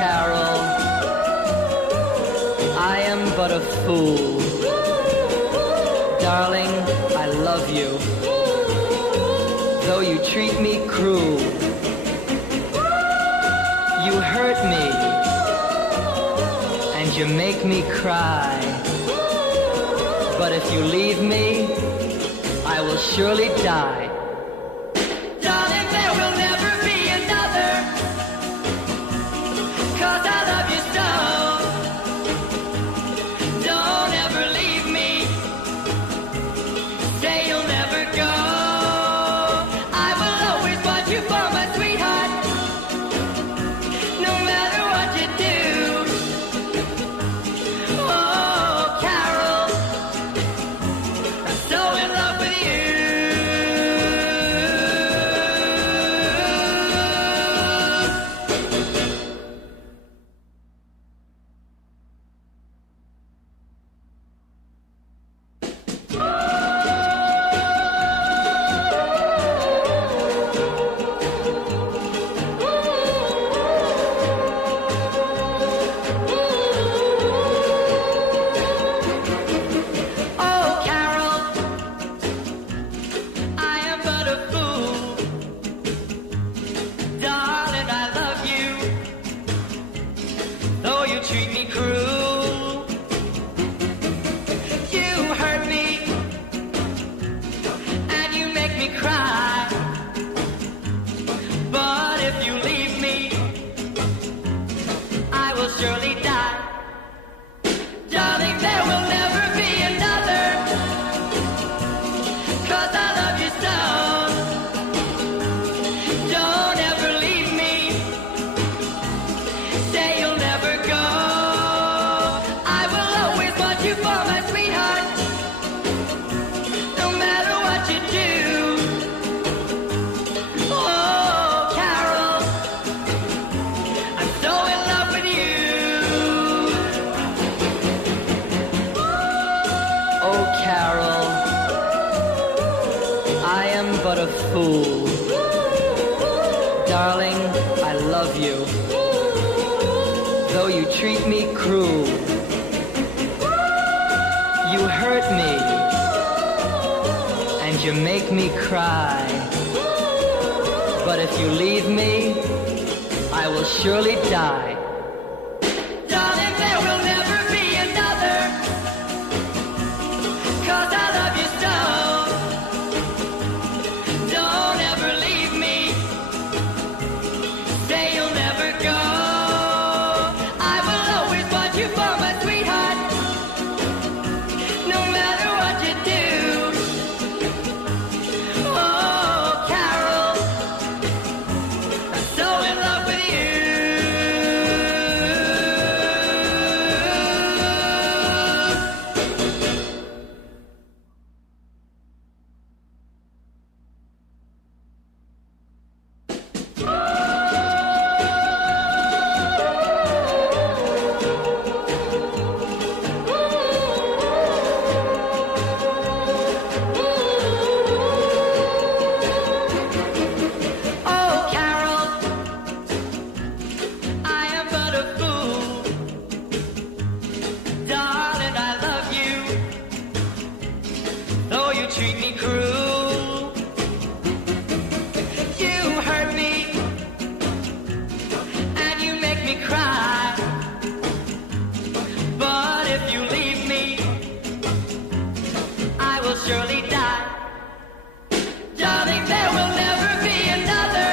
Carol, I am but a fool. Darling, I love you, though you treat me cruel. You hurt me, and you make me cry. But if you leave me, I will surely die. Darling, there will never be another, 'cause I love you so. Don't ever leave me, say you'll never go. I will always want you for my sweetheart, no matter what you do. Oh, Carol, I'm so in love with you. Oh, Carol, I am but a fool. Darling, I love you, though you treat me cruel. You hurt me, and you make me cry. But if you leave me, I will surely die. Darling, there will never be another, 'cause I love you so. Don't ever leave me, say you'll never go. I will always want you for my sweetheart, no matter what you do. Oh, Carol, I'm so in love with you. Oh, Carol, I am but a fool. Darling, I love you, though you treat me cruel. You hurt me, and you make me cry. But if you leave me, I will surely die. Darling, there will never be another, 'cause I love you so. Don't ever leave me, say you'll never go. I will always want you for my sweetheart, no matter what you do. Oh, Carol, I'm so in love with you. Oh, Carol, I am but a fool. Darling, I love you, though you treat me cruel. You hurt me, and you make me cry. But if you leave me, I will surely die. Darling, there will never be another,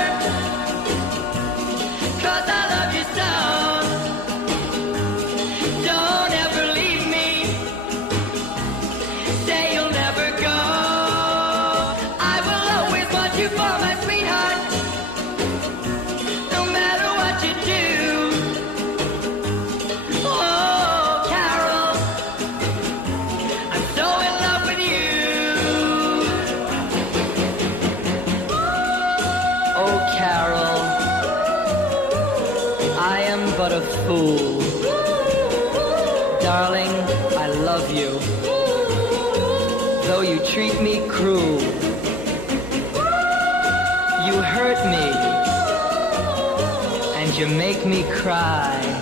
'cause I love you so. Don't ever leave me, say you'll never go. I will always want you for my sweetheart, no matter what you do. Oh, Carol, I'm so in love with you. Oh, Carol, I am but a fool. Darling, I love you, though you treat me cruel. You hurt me, and you make me cry.